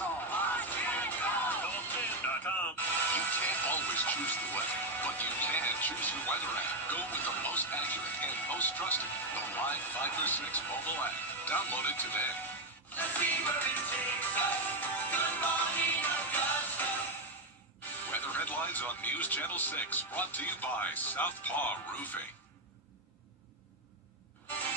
all. All10.com. You can't always choose the weather, but you can choose your weather app. Go with the most accurate and most trusted, the Live 5-6 mobile app. Download it today. Let's see where it takes us. Good morning, Augusta. Weather headlines on News Channel 6, brought to you by Southpaw Roofing.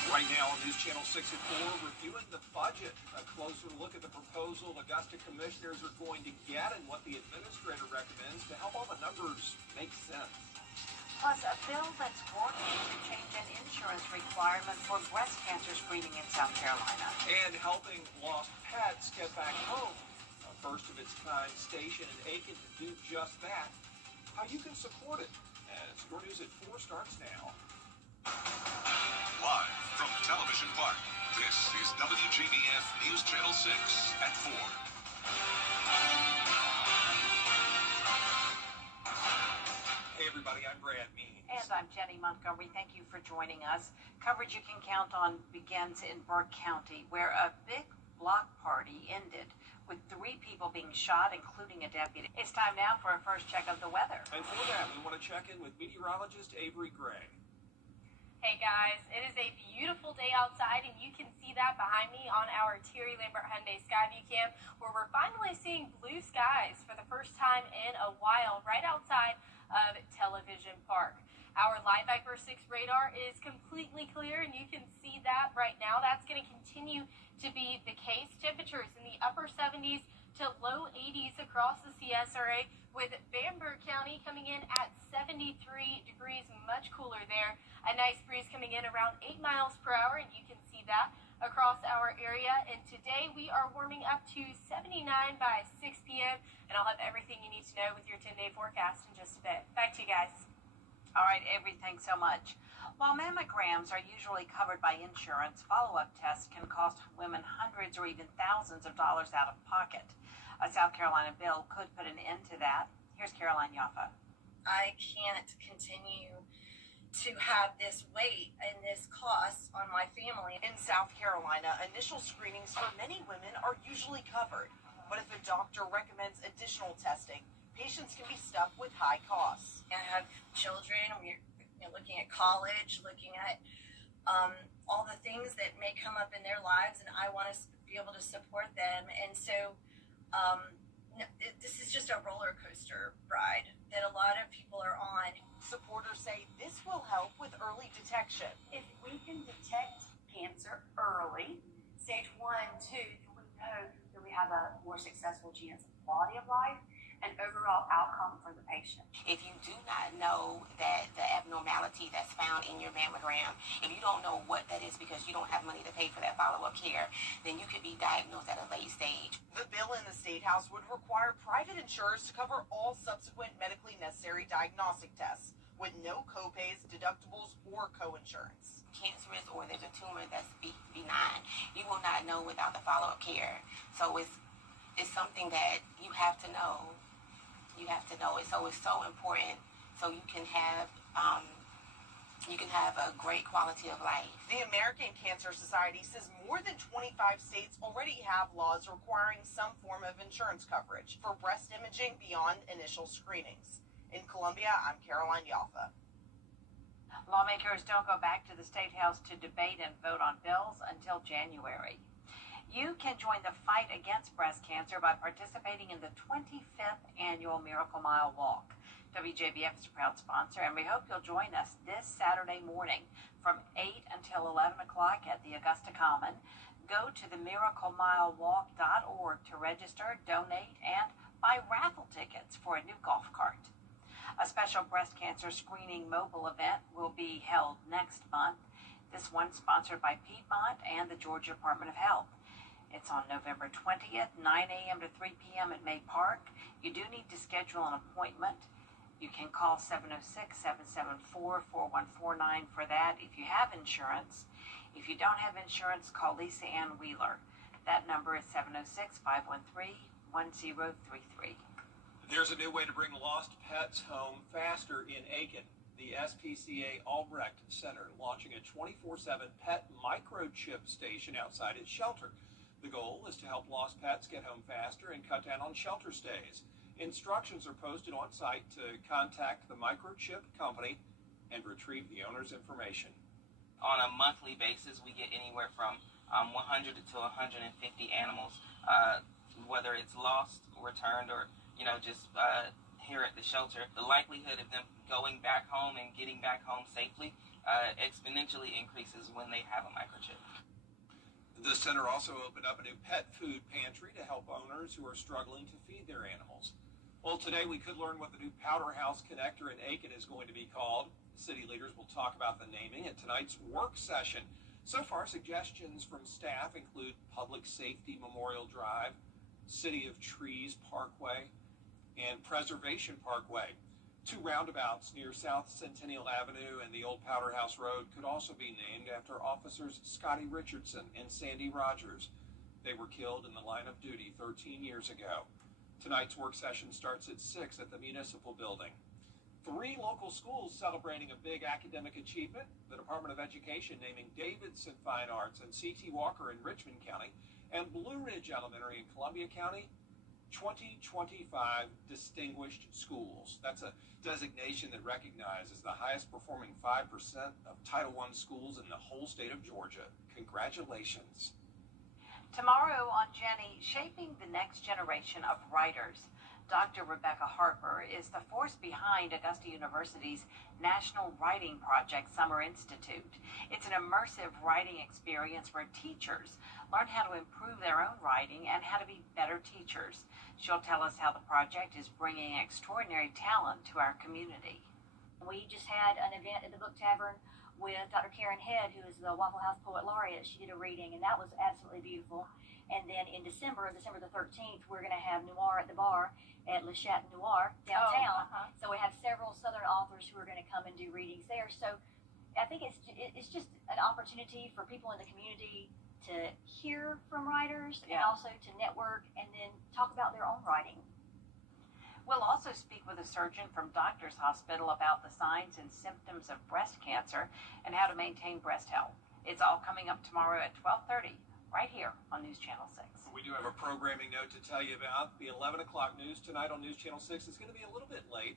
Right now on News Channel 6 at 4, reviewing the budget. A closer look at the proposal Augusta commissioners are going to get and what the administrator recommends to help all the numbers make sense. Plus, a bill that's working to change an insurance requirement for breast cancer screening in South Carolina. And helping lost pets get back home. A first of its kind station in Aiken to do just that. How you can support it. As Your News at 4 starts now. Live from Television Park, this is WJBF News Channel 6 at 4. Hey everybody, I'm Brad Means. And I'm Jenny Montgomery. Thank you for joining us. Coverage you can count on begins in Burke County, where a big block party ended with 3 people being shot, including a deputy. It's time now for a first check of the weather. And for that, we want to check in with meteorologist Avery Gray. Hey guys, it is a beautiful day outside and you can see that behind me on our Terry Lambert Hyundai Skyview Cam, where we're finally seeing blue skies for the first time in a while right outside of Television Park. Our Live Viper 6 radar is completely clear and you can see that right now. That's going to continue to be the case. Temperatures in the upper 70s to low 80s across the CSRA, with Van Buren County coming in at 73 degrees, much cooler there. A nice breeze coming in around 8 miles per hour, and you can see that across our area. And today we are warming up to 79 by 6 p.m., and I'll have everything you need to know with your 10-day forecast in just a bit. Back to you guys. All right, Avery, thanks so much. While mammograms are usually covered by insurance, follow-up tests can cost women hundreds or even thousands of dollars out of pocket. A South Carolina bill could put an end to that. Here's Caroline Yaffa. I can't continue to have this weight and this cost on my family. In South Carolina, initial screenings for many women are usually covered. But if a doctor recommends additional testing, patients can be stuck with high costs. I have children, we're looking at college, looking at all the things that may come up in their lives, and I want to be able to support them. And so this is just a roller coaster ride that a lot of people are on. Supporters say this will help with early detection. If we can detect cancer early, stage 1, 2, we know that we have a more successful chance of quality of life and overall outcome for the patient. If you do not know that the abnormality that's found in your mammogram, if you don't know what that is because you don't have money to pay for that follow-up care, then you could be diagnosed at a late stage. The bill in the State House would require private insurers to cover all subsequent medically necessary diagnostic tests with no copays, deductibles, or co-insurance. Cancerous or there's a tumor that's benign, you will not know without the follow-up care. So it's something that you have to know. You have to know it, so it's so important, so you can have a great quality of life. The American Cancer Society says more than 25 states already have laws requiring some form of insurance coverage for breast imaging beyond initial screenings. In Columbia, I'm Caroline Yaffa. Lawmakers don't go back to the State House to debate and vote on bills until January. You can join the fight against breast cancer by participating in the 25th annual Miracle Mile Walk. WJBF is a proud sponsor, and we hope you'll join us this Saturday morning from 8 until 11 o'clock at the Augusta Common. Go to themiraclemilewalk.org to register, donate, and buy raffle tickets for a new golf cart. A special breast cancer screening mobile event will be held next month. This one sponsored by Piedmont and the Georgia Department of Health. It's on November 20th, 9 a.m. to 3 p.m. at May Park. You do need to schedule an appointment. You can call 706-774-4149 for that if you have insurance. If you don't have insurance, call Lisa Ann Wheeler. That number is 706-513-1033. There's a new way to bring lost pets home faster in Aiken. The SPCA Albrecht Center launching a 24/7 pet microchip station outside its shelter. The goal is to help lost pets get home faster and cut down on shelter stays. Instructions are posted on site to contact the microchip company and retrieve the owner's information. On a monthly basis, we get anywhere from 100 to 150 animals, whether it's lost, returned, or just here at the shelter. The likelihood of them going back home and getting back home safely exponentially increases when they have a microchip. The center also opened up a new pet food pantry to help owners who are struggling to feed their animals. Well, today we could learn what the new Powderhouse connector in Aiken is going to be called. City leaders will talk about the naming at tonight's work session. So far, suggestions from staff include Public Safety Memorial Drive, City of Trees Parkway, and Preservation Parkway. Two roundabouts near South Centennial Avenue and the old Powderhouse Road could also be named after officers Scotty Richardson and Sandy Rogers. They were killed in the line of duty 13 years ago. Tonight's work session starts at 6 at the Municipal Building. 3 local schools celebrating a big academic achievement. The Department of Education naming Davidson Fine Arts and C.T. Walker in Richmond County and Blue Ridge Elementary in Columbia County 2025 Distinguished Schools. That's a designation that recognizes the highest performing 5% of Title I schools in the whole state of Georgia. Congratulations. Tomorrow on Jenny, shaping the next generation of writers. Dr. Rebecca Harper is the force behind Augusta University's National Writing Project Summer Institute. It's an immersive writing experience where teachers learn how to improve their own writing and how to be better teachers. She'll tell us how the project is bringing extraordinary talent to our community. We just had an event at the Book Tavern with Dr. Karen Head, who is the Waffle House Poet Laureate. She did a reading, and that was absolutely beautiful. And then in December the 13th, we're going to have Noir at the Bar at Le Chat Noir downtown. So we have several Southern authors who are going to come and do readings there. So I think it's just an opportunity for people in the community to hear from writers and also to network and then talk about their own writing. We'll also speak with a surgeon from Doctors Hospital about the signs and symptoms of breast cancer and how to maintain breast health. It's all coming up tomorrow at 12:30, right here on News Channel 6. We do have a programming note to tell you about. The 11 o'clock news tonight on News Channel 6 is going to be a little bit late,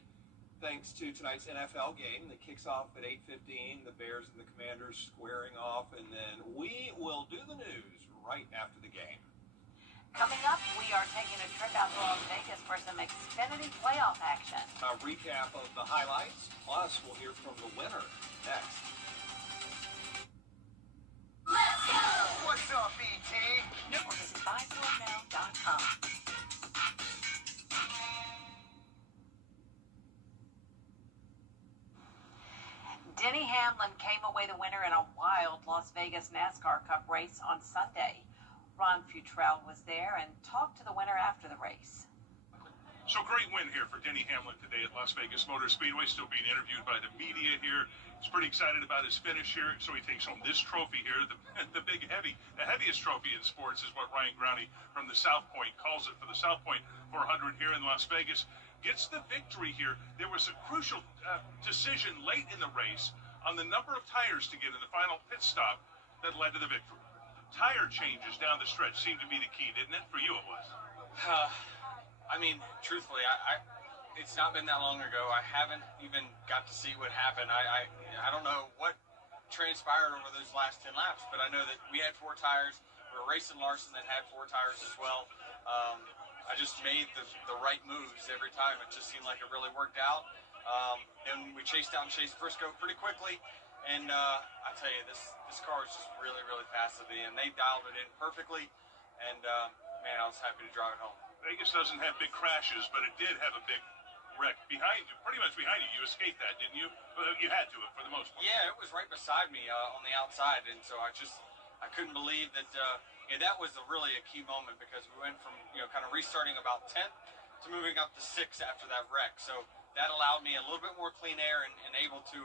thanks to tonight's NFL game that kicks off at 8:15. The Bears and the Commanders squaring off, and then we will do the news right after the game. Coming up, we are taking a trip out to Las Vegas for some Xfinity playoff action. A recap of the highlights, plus we'll hear from the winner next. Let's go! What's up, BT? Visit BuySourNow.com. Denny Hamlin came away the winner in a wild Las Vegas NASCAR Cup race on Sunday. Ron Futrell was there and talked to the winner after the race. So great win here for Denny Hamlin today at Las Vegas Motor Speedway, still being interviewed by the media here. He's pretty excited about his finish here, so he takes home this trophy here, the big heavy, the heaviest trophy in sports is what Ryan Growney from the South Point calls it, for the South Point 400 here in Las Vegas. Gets the victory here. There was a crucial decision late in the race on the number of tires to get in the final pit stop that led to the victory. Tire changes down the stretch seemed to be the key, didn't it? For you it was. I mean, truthfully, it's not been that long ago. I haven't even got to see what happened. I don't know what transpired over those last 10 laps, but I know that we had 4 tires. We were racing Larson that had 4 tires as well. I just made the right moves every time. It just seemed like it really worked out. And we chased down Chase Briscoe pretty quickly. And I tell you, this car is just really, really fast at the end. They dialed it in perfectly, and man, I was happy to drive it home. Vegas doesn't have big crashes, but it did have a big wreck behind you, pretty much behind you. You escaped that, didn't you? Well, you had to, for the most part. Yeah, it was right beside me on the outside, and so I couldn't believe that. That was really a key moment, because we went from kind of restarting about 10th to moving up to 6th after that wreck. So that allowed me a little bit more clean air and able to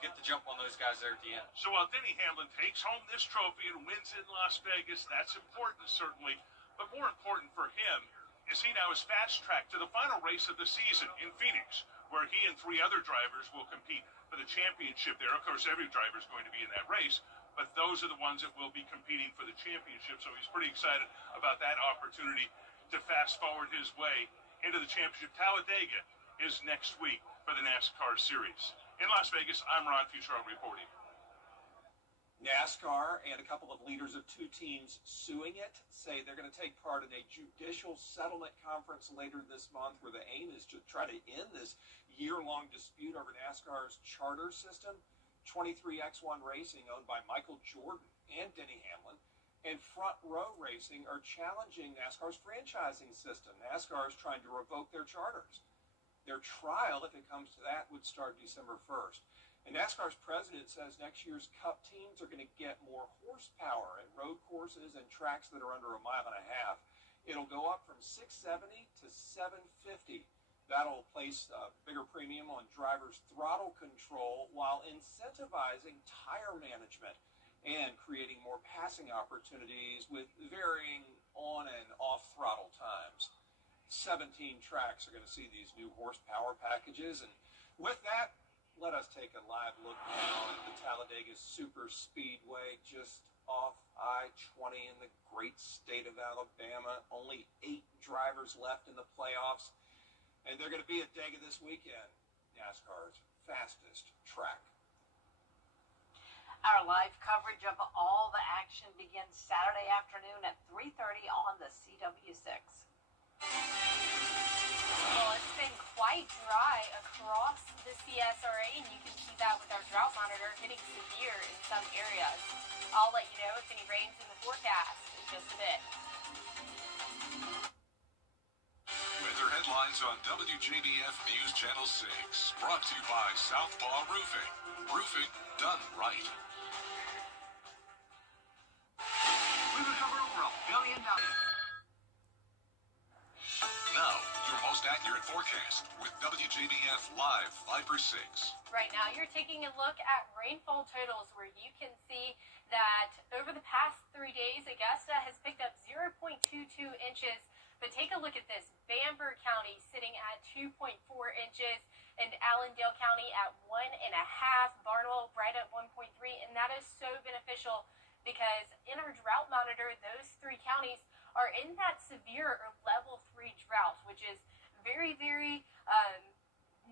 get the jump on those guys there at the end. So while Denny Hamlin takes home this trophy and wins in Las Vegas, that's important certainly, but more important for him is he now is fast-tracked to the final race of the season in Phoenix, where he and 3 other drivers will compete for the championship there. Of course, every driver is going to be in that race, but those are the ones that will be competing for the championship. So he's pretty excited about that opportunity to fast forward his way into the championship. Talladega is next week for the NASCAR Series. In Las Vegas, I'm Ron Futrell reporting. NASCAR and a couple of leaders of two teams suing it say they're going to take part in a judicial settlement conference later this month where the aim is to try to end this year-long dispute over NASCAR's charter system. 23X1 Racing, owned by Michael Jordan and Denny Hamlin, and Front Row Racing are challenging NASCAR's franchising system. NASCAR is trying to revoke their charters. Their trial, if it comes to that, would start December 1st. And NASCAR's president says next year's Cup teams are going to get more horsepower at road courses and tracks that are under 1.5 miles. It'll go up from 670 to 750. That'll place a bigger premium on drivers' throttle control while incentivizing tire management and creating more passing opportunities with varying on and off throttle times. 17 tracks are going to see these new horsepower packages. And with that, let us take a live look now at the Talladega Super Speedway just off I-20 in the great state of Alabama. Only 8 drivers left in the playoffs, and they're going to be at Dega this weekend, NASCAR's fastest track. Our live coverage of all the action begins Saturday afternoon at 3:30 on the CW6. Well, it's been quite dry across the CSRA, and you can see that with our drought monitor getting severe in some areas. I'll let you know if any rain's in the forecast in just a bit. Weather headlines on WJBF News Channel 6. Brought to you by Southpaw Roofing. Roofing done right. We recover over $1 billion. Now, your most accurate forecast with WJBF Live 5/6. Right now, you're taking a look at rainfall totals where you can see that over the past 3 days, Augusta has picked up 0.22 inches. But take a look at this. Bamberg County sitting at 2.4 inches and Allendale County at 1.5. Barnwell right at 1.3. And that is so beneficial because in our drought monitor, those 3 counties are in that severe or level 3 drought, which is very, very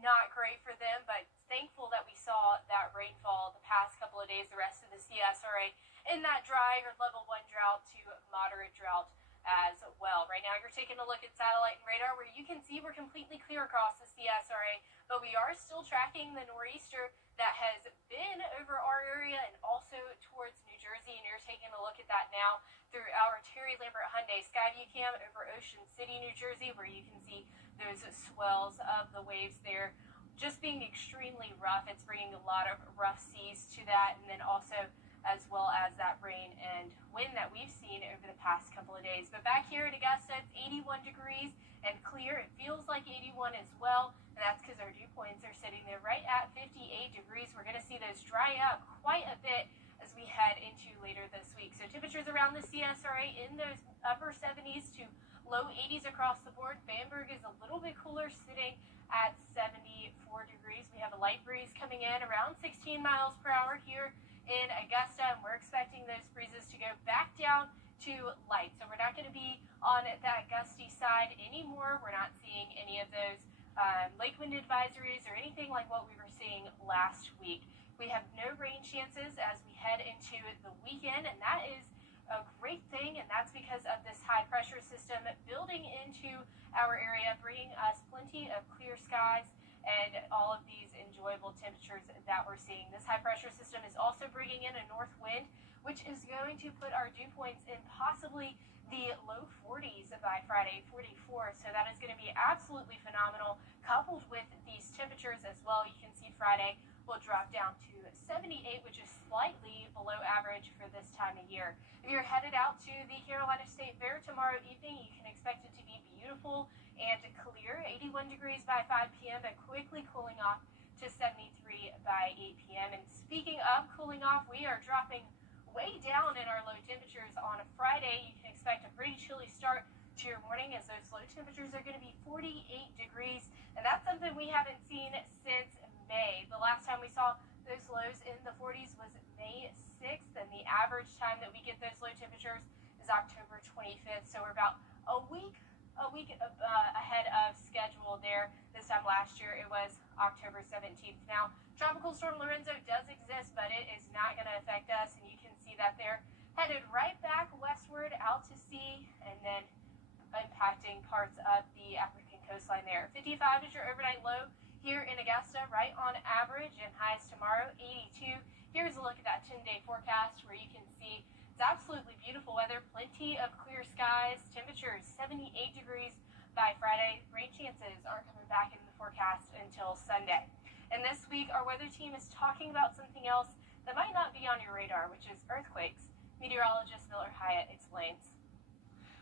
not great for them, but thankful that we saw that rainfall the past couple of days. The rest of the CSRA in that dry or level 1 drought to moderate drought as well. Right now, you're taking a look at satellite and radar where you can see we're completely clear across the CSRA, but we are still tracking the nor'easter that has been over our area and also towards New Jersey, and you're taking a look at that now through our Terry Lambert Hyundai Skyview Cam over Ocean City, New Jersey, where you can see those swells of the waves there just being extremely rough. It's bringing a lot of rough seas to that, and then also as well as that rain and wind that we've seen over the past couple of days. But back here at Augusta, it's 81 degrees and clear. It feels like 81 as well, and that's because our dew points are sitting there right at 58 degrees. We're going to see those dry up quite a bit as we head into later this week. So temperatures around the CSRA in those upper 70s to low 80s across the board. Bamberg is a little bit cooler, sitting at 74 degrees. We have a light breeze coming in around 16 miles per hour here in Augusta, and we're expecting those breezes to go back down to light. So we're not going to be on that gusty side anymore. We're not seeing any of those lake wind advisories or anything like what we were seeing last week. We have no rain chances as we head into the weekend, and that is a great thing, and that's because of this high pressure system building into our area, bringing us plenty of clear skies and all of these enjoyable temperatures that we're seeing. This high pressure system is also bringing in a north wind, which is going to put our dew points in possibly the low 40s by Friday, 44. So that is going to be absolutely phenomenal. Coupled with these temperatures as well, you can see Friday will drop down to 78, which is slightly below average for this time of year. If you're headed out to the Carolina State Fair tomorrow evening, you can expect it to be beautiful and clear. 81 degrees by 5 p.m., but quickly cooling off to 73 by 8 p.m. And speaking of cooling off, we are dropping way down in our low temperatures on a Friday. You can expect a pretty chilly start to your morning as those low temperatures are going to be 48 degrees, and that's something we haven't seen since May. The last time we saw those lows in the 40s was May 6th, and the average time that we get those low temperatures is October 25th. So we're about a week ahead of schedule there. This time last year it was October 17th. Now, Tropical Storm Lorenzo does exist, but it is not going to affect us, and you can see that they're headed right back westward out to sea and then impacting parts of the African coastline there. 55 is your overnight low here in Augusta, right on average, and highs tomorrow, 82. Here's a look at that 10-day forecast where you can see it's absolutely beautiful weather, plenty of clear skies, temperatures 78 degrees by Friday. Rain chances aren't coming back into the forecast until Sunday. And this week, our weather team is talking about something else that might not be on your radar, which is earthquakes. Meteorologist Miller Hyatt explains.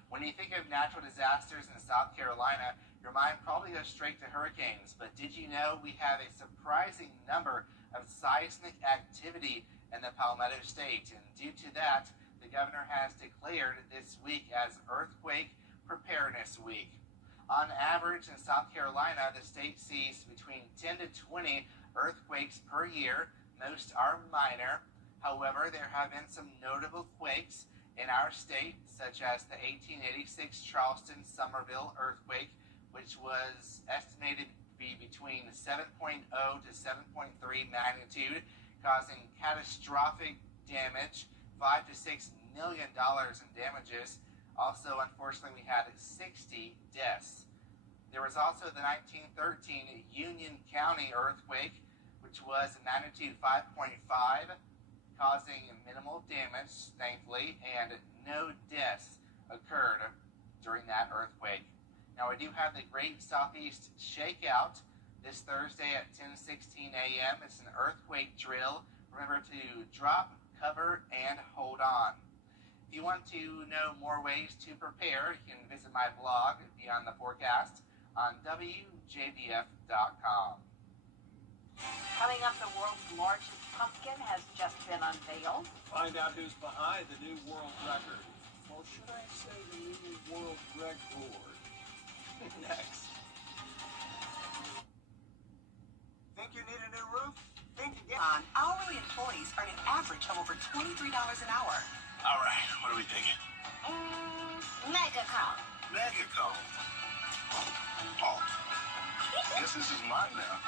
When you think of natural disasters in South Carolina, your mind probably goes straight to hurricanes. But did you know we have a surprising number of seismic activity in the Palmetto State? And due to that, the governor has declared this week as Earthquake Preparedness Week. On average, in South Carolina, the state sees between 10 to 20 earthquakes per year. Most are minor. However, there have been some notable quakes in our state, such as the 1886 Charleston-Summerville earthquake, which was estimated to be between 7.0 to 7.3 magnitude, causing catastrophic damage, $5 to $6 million in damages. Also, unfortunately, we had 60 deaths. There was also the 1913 Union County earthquake, which was a magnitude 5.5, causing minimal damage, thankfully, and no deaths occurred during that earthquake. Now, we do have the Great Southeast Shakeout this Thursday at 10:16 a.m. It's an earthquake drill. Remember to drop, cover, and hold on. If you want to know more ways to prepare, you can visit my blog, Beyond the Forecast, on WJBF.com. Coming up, the world's largest pumpkin has just been unveiled. Find out who's behind the new world record. Or should I say the new world record? Next. Think you need a new roof? Think again. Hourly employees earn an average of over $23 an hour. All right, what are we thinking? Megacom. Megacom. Oh, guess this is mine now.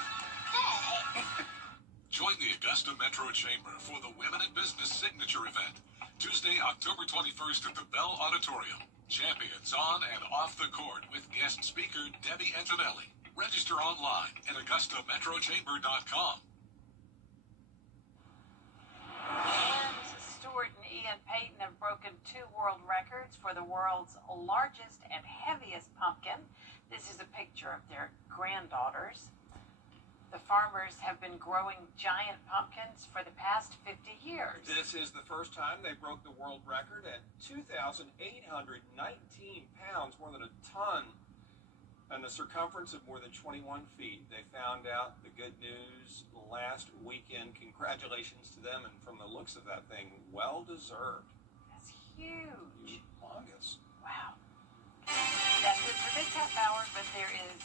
Join the Augusta Metro Chamber for the Women in Business Signature Event, Tuesday, October 21st at the Bell Auditorium. Champions on and off the court with guest speaker Debbie Antonelli. Register online at AugustaMetroChamber.com. Stewart and Ian Payton have broken 2 world records for the world's largest and heaviest pumpkin. This is a picture of their granddaughters. The farmers have been growing giant pumpkins for the past 50 years. This is the first time they broke the world record at 2,819 pounds, more than a ton, and the circumference of more than 21 feet. They found out the good news last weekend. Congratulations to them, and from the looks of that thing, well deserved. That's huge. Humongous. Wow. That's it for this half hour, but there is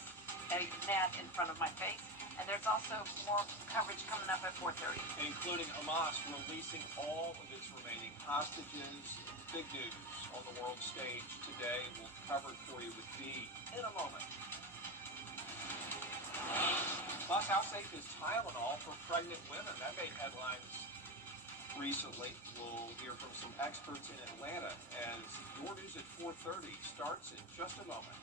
a net in front of my face. And there's also more coverage coming up at 4:30. Including Hamas releasing all of its remaining hostages. Big news on the world stage today. We'll cover it for you with Dee in a moment. Plus, how safe is Tylenol for pregnant women? That made headlines recently. We'll hear from some experts in Atlanta as Your News at 4:30 starts in just a moment.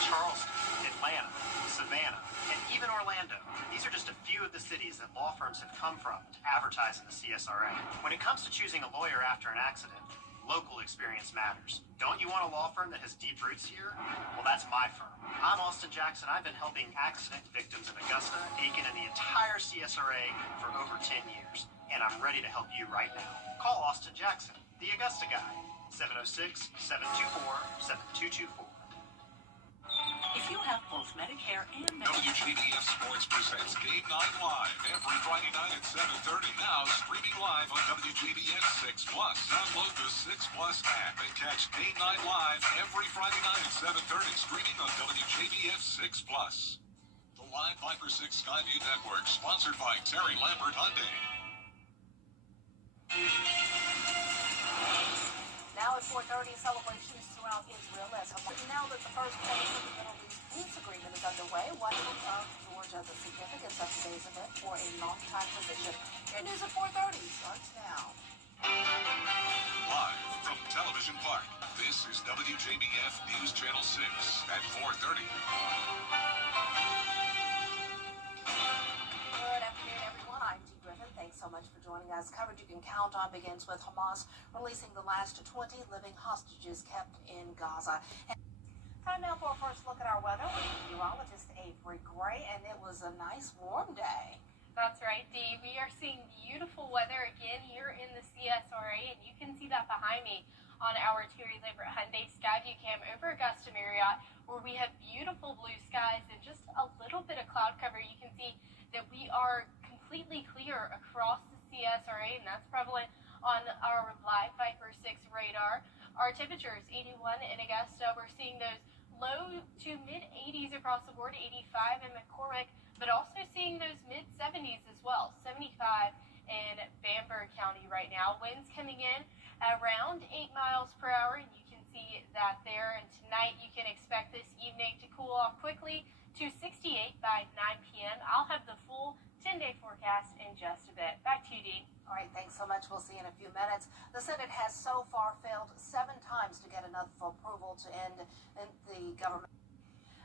Charleston, Atlanta, Savannah, and even Orlando. These are just a few of the cities that law firms have come from to advertise in the CSRA. When it comes to choosing a lawyer after an accident, local experience matters. Don't you want a law firm that has deep roots here? Well, that's my firm. I'm Austin Jackson. I've been helping accident victims in Augusta, Aiken, and the entire CSRA for over 10 years. And I'm ready to help you right now. Call Austin Jackson, the Augusta guy, 706-724-7224. If you have both Medicare and WJBF Sports presents Game 9 Live every Friday night at 7:30. Now streaming live on WJBF 6 Plus. Download the 6 Plus app and catch Game 9 Live every Friday night at 7:30. Streaming on WJBF 6 Plus. The Live Viper 6 Skyview Network, sponsored by Terry Lambert Hyundai. Now at 4:30, celebrations throughout Israel as now that the first phase of the Middle East peace agreement is underway. Washington of Georgia, the significance of today's event for a long-time position. Your news at 4:30 starts now. Live from Television Park, this is WJBF News Channel 6 at 4:30. Good afternoon, everyone. I'm Dee Griffin. Thanks so much for joining us. Coverage you can count on begins with Hamas releasing the last 20 living hostages kept in Gaza. Time now for a first look at our weather with meteorologist Avery Gray, and it was a nice warm day. That's right, Dee. We are seeing beautiful weather again here in the CSRA, and you can see that behind me on our Terry Lambert Hyundai Skyview Cam over Augusta Marriott, where we have beautiful blue skies and just a little bit of cloud cover. You can see that we are completely clear across the CSRA, and that's prevalent on our Live Viper 6 radar. Our temperature is 81 in Augusta. We're seeing those low to mid-80s across the board, 85 in McCormick, but also seeing those mid-70s as well, 75 in Bamberg County right now. Winds coming in around 8 miles per hour, and you can see that there. And tonight you can expect this evening to cool off quickly to 68 by 9 p.m. I'll have the full 10-day forecast in just a bit. Back to you, Dee. All right, thanks so much. We'll see in a few minutes. The Senate has so far failed 7 times to get enough approval to end the government.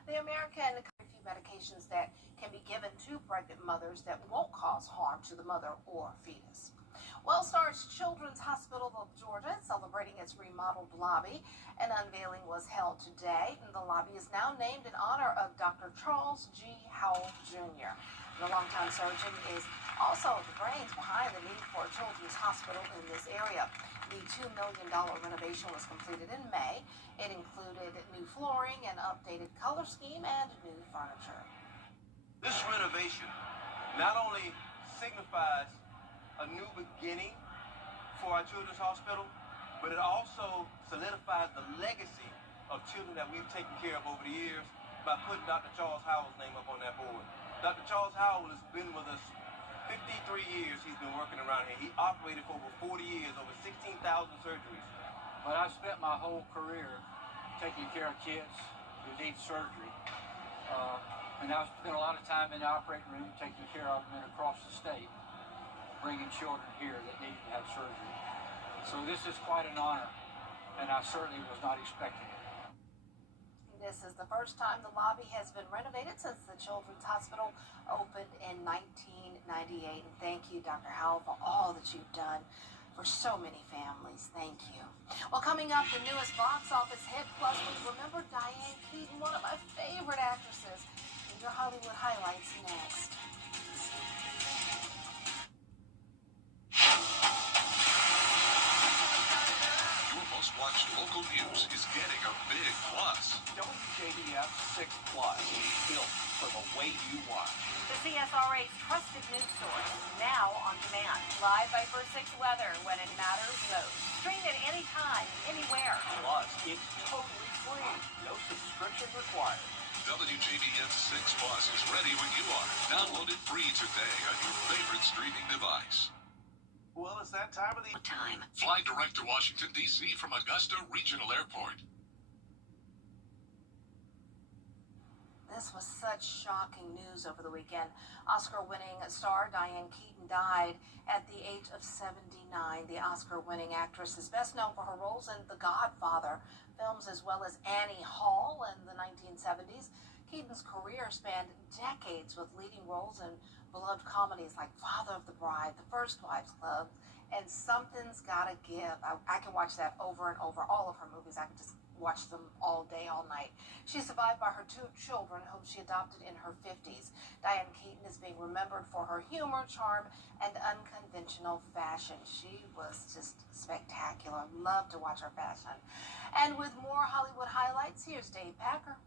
The American few medications that can be given to pregnant mothers that won't cause harm to the mother or fetus. WellStar's Children's Hospital of Georgia is celebrating its remodeled lobby. An unveiling was held today, and the lobby is now named in honor of Dr. Charles G. Howell Jr. The longtime surgeon is also the brains behind the need for a children's hospital in this area. The $2 million renovation was completed in May. It included new flooring, an updated color scheme, and new furniture. This renovation not only signifies a new beginning for our children's hospital, but it also solidifies the legacy of children that we've taken care of over the years by putting Dr. Charles Howell's name up on that board. Dr. Charles Howell has been with us 53 years. He's been working around here. He operated for over 40 years, over 16,000 surgeries. But I've spent my whole career taking care of kids who need surgery. And I've spent a lot of time in the operating room taking care of them across the state, bringing children here that need to have surgery. So this is quite an honor, and I certainly was not expecting it. This is the first time the lobby has been renovated since the Children's Hospital opened in 1998. And thank you, Dr. Howell, for all that you've done for so many families. Thank you. Well, coming up, the newest box office hit, plus we remember Diane Keaton, one of my favorite actresses. And your Hollywood highlights next. Watched local news is getting a big plus. WJBF 6 Plus, built for the way you watch. The CSRA's trusted news source, now on demand. Live Viper 6 weather when it matters most. Stream it anytime, anywhere. Plus, it's totally free. No subscription required. WJBF 6 Plus is ready when you are. Download it free today on your favorite streaming device. Well, it's that time of the time. Fly direct to Washington, D.C. from Augusta Regional Airport. This was such shocking news over the weekend. Oscar-winning star Diane Keaton died at the age of 79. The Oscar-winning actress is best known for her roles in The Godfather films as well as Annie Hall in the 1970s. Keaton's career spanned decades with leading roles in beloved comedies like Father of the Bride, The First Wives Club, and Something's Gotta Give. I can watch that over and over. All of her movies, I could just watch them all day, all night. She's survived by her 2 children, whom she adopted in her 50s. Diane Keaton is being remembered for her humor, charm, and unconventional fashion. She was just spectacular. Love to watch her fashion. And with more Hollywood highlights, here's Dave Packer.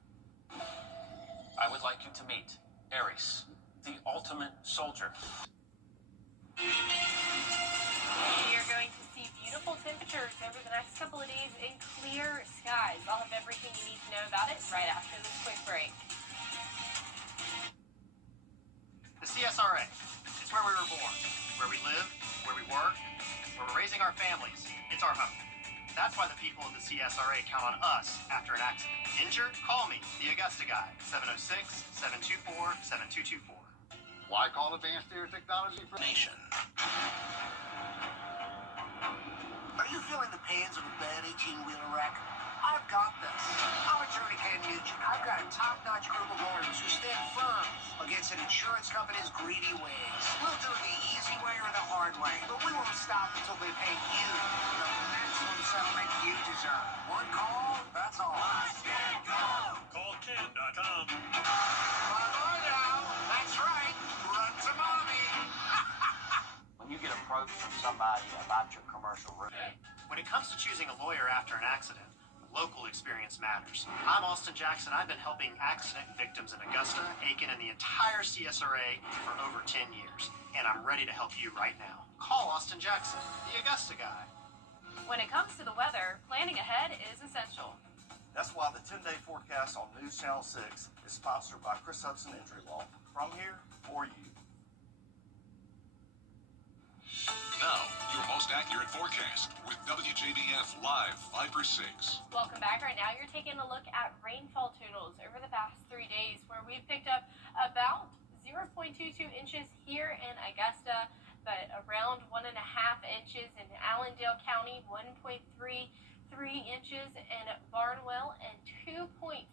I would like you to meet Aries, the ultimate soldier. You're going to see beautiful temperatures over the next couple of days in clear skies. I'll have everything you need to know about it right after this quick break. The CSRA, it's where we were born, where we live, where we work, where we're raising our families. It's our home. That's why the people of the CSRA count on us after an accident. Injured? Call me, the Augusta guy, 706-724-7224. Why call Advanced Air Technology for Nation. Are you feeling the pains of a bad 18-wheeler wreck? I've got this. I'm attorney Ken Nugent. I've got a top-notch group of lawyers who stand firm against an insurance company's greedy ways. We'll do it the easy way or the hard way, but we won't stop until they pay you the maximum settlement you deserve. One call, that's all. Let's get go! Call Ken.com. Bye-bye now. That's right. Run to mommy. When you get approached from somebody about your commercial route. When it comes to choosing a lawyer after an accident, local experience matters. I'm Austin Jackson. I've been helping accident victims in Augusta, Aiken, and the entire CSRA for over 10 years. And I'm ready to help you right now. Call Austin Jackson, the Augusta guy. When it comes to the weather, planning ahead is essential. That's why the 10-day forecast on News Channel 6 is sponsored by Chris Hudson Injury Law. From here, for you. Now, your most accurate forecast with WJBF Live 5/6. Welcome back. Right now, you're taking a look at rainfall totals over the past 3 days, where we've picked up about 0.22 inches here in Augusta, but around 1.5 inches in Allendale County, 1.33 inches in Barnwell, and 2.4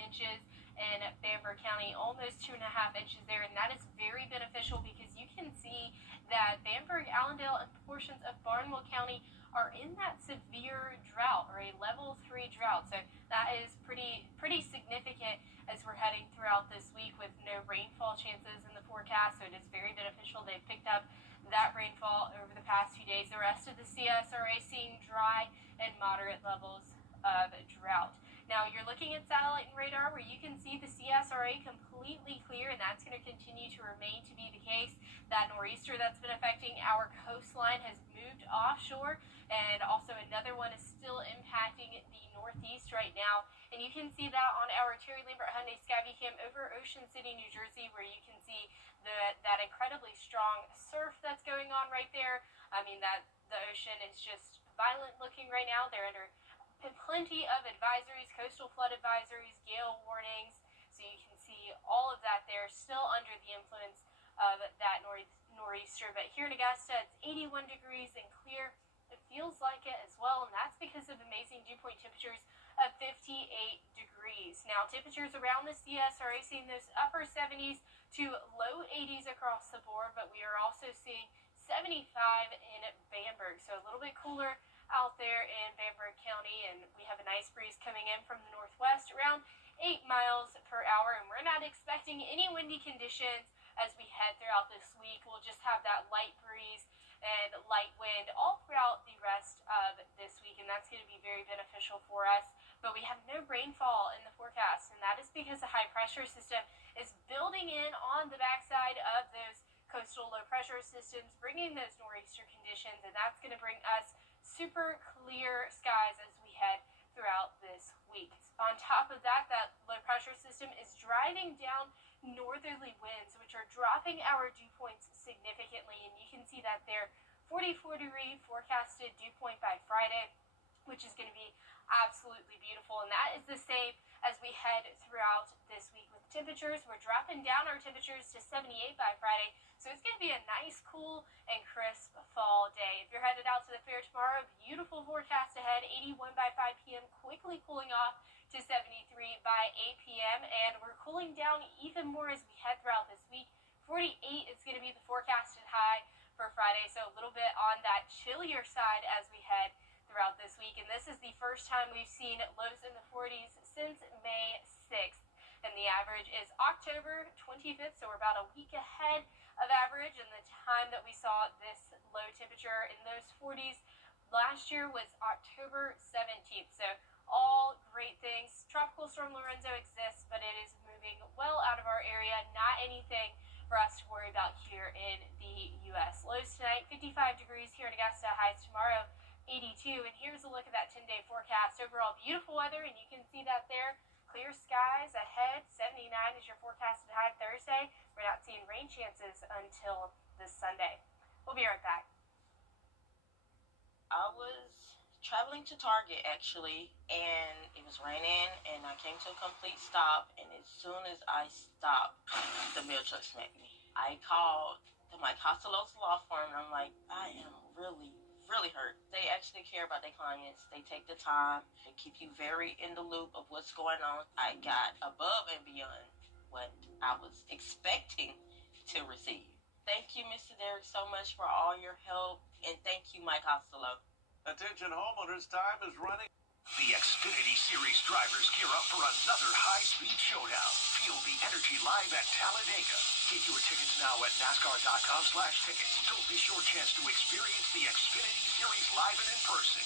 inches in Bamberg County, almost 2.5 inches there, and that is very beneficial because you can see that Bamberg, Allendale, and portions of Barnwell County are in that severe drought, or a level 3 drought. So that is pretty significant as we're heading throughout this week with no rainfall chances in the forecast. So it is very beneficial. They've picked up that rainfall over the past few days. The rest of the CSRA seeing dry and moderate levels of drought. Now you're looking at satellite and radar where you can see the CSRA completely clear, and that's going to continue to remain to be the case. That nor'easter that's been affecting our coastline has moved offshore, and also another one is still impacting the northeast right now. And you can see that on our Terry Lambert Hyundai Skyview Cam over Ocean City, New Jersey, where you can see that incredibly strong surf that's going on right there. I mean, that the ocean is just violent looking right now. They're under plenty of advisories, coastal flood advisories, gale warnings, so you can see all of that there, still under the influence of that nor'easter. But here in Augusta, it's 81 degrees and clear. It feels like it as well, and that's because of amazing dew point temperatures of 58 degrees. Now, temperatures around the CSRA seeing those upper 70s to low 80s across the board, but we are also seeing 75 in Bamberg, so a little bit cooler out there in Bamberg County, and we have a nice breeze coming in from the northwest around 8 miles per hour, and we're not expecting any windy conditions as we head throughout this week. We'll just have that light breeze and light wind all throughout the rest of this week, and that's going to be very beneficial for us. But we have no rainfall in the forecast, and that is because the high pressure system is building in on the backside of those coastal low pressure systems, bringing those nor'easter conditions, and that's going to bring us super clear skies as we head throughout this week. On top of that, that low pressure system is driving down northerly winds, which are dropping our dew points significantly, and you can see that there, 44-degree forecasted dew point by Friday, which is going to be absolutely beautiful. And that is the same as we head throughout this week with temperatures. We're dropping down our temperatures to 78 by Friday, so it's going to be a nice, cool, and crisp fall day. If you're headed out to the fair tomorrow, beautiful forecast ahead, 81 by 5 p.m., quickly cooling off to 73 by 8 p.m., and we're cooling down even more as we head throughout this week. 48 is going to be the forecasted high for Friday, so a little bit on that chillier side as we head throughout this week. And this is the first time we've seen lows in the 40s since May 6th. And the average is October 25th, so we're about a week ahead of average. And the time that we saw this low temperature in those 40s last year was October 17th. So all great things. Tropical Storm Lorenzo exists, but it is moving well out of our area. Not anything for us to worry about here in the U.S. Lows tonight, 55 degrees here in Augusta. Highs tomorrow, 82. And here's a look at that 10-day forecast. Overall, beautiful weather, and you can see that there. Clear skies ahead. 79 is your forecasted high Thursday. We're not seeing rain chances until this Sunday. We'll be right back. I was traveling to Target actually, and it was raining, and I came to a complete stop, and as soon as I stopped, the mail truck smacked me. I called the Mike Costello's law firm, and I'm like, I am really hurt. They actually care about their clients. They take the time. They keep you very in the loop of what's going on. I got above and beyond what I was expecting to receive. Thank you, Mr. Derrick, so much for all your help, and thank you, Mike Costello. Attention homeowners, time is running. The Xfinity Series drivers gear up for another high-speed showdown. Feel the energy live at Talladega. Get your tickets now at NASCAR.com/tickets. Don't miss your chance to experience the Xfinity Series live and in person.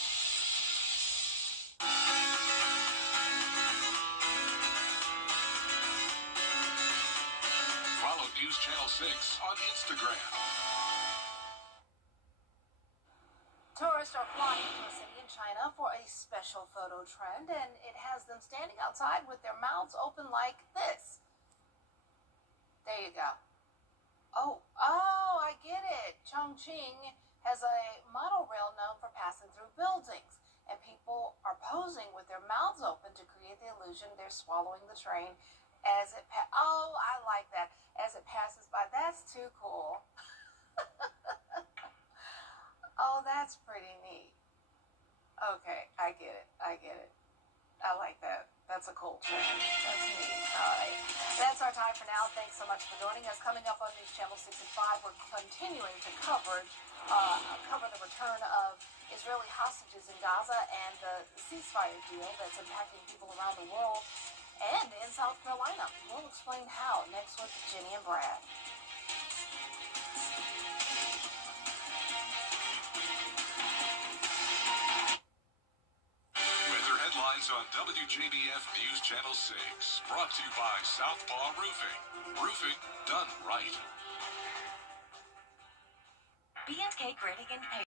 Follow News Channel 6 on Instagram. Tourists are flying to a city in China for a special photo trend, and it has them standing outside with their mouths open like this. There you go. Oh, I get it. Chongqing has a monorail known for passing through buildings, and people are posing with their mouths open to create the illusion they're swallowing the train as it oh, I like that. As it passes by. That's too cool. Oh, that's pretty neat. Okay, I get it. I like that. That's a cool trend. That's neat. All right. That's our time for now. Thanks so much for joining us. Coming up on News Channel 6 and 5, we're continuing to cover the return of Israeli hostages in Gaza and the ceasefire deal that's impacting people around the world and in South Carolina. We'll explain how next with Jenny and Brad. On WJBF News Channel 6, brought to you by Southpaw Roofing. Roofing done right. B&K Grading and Paving.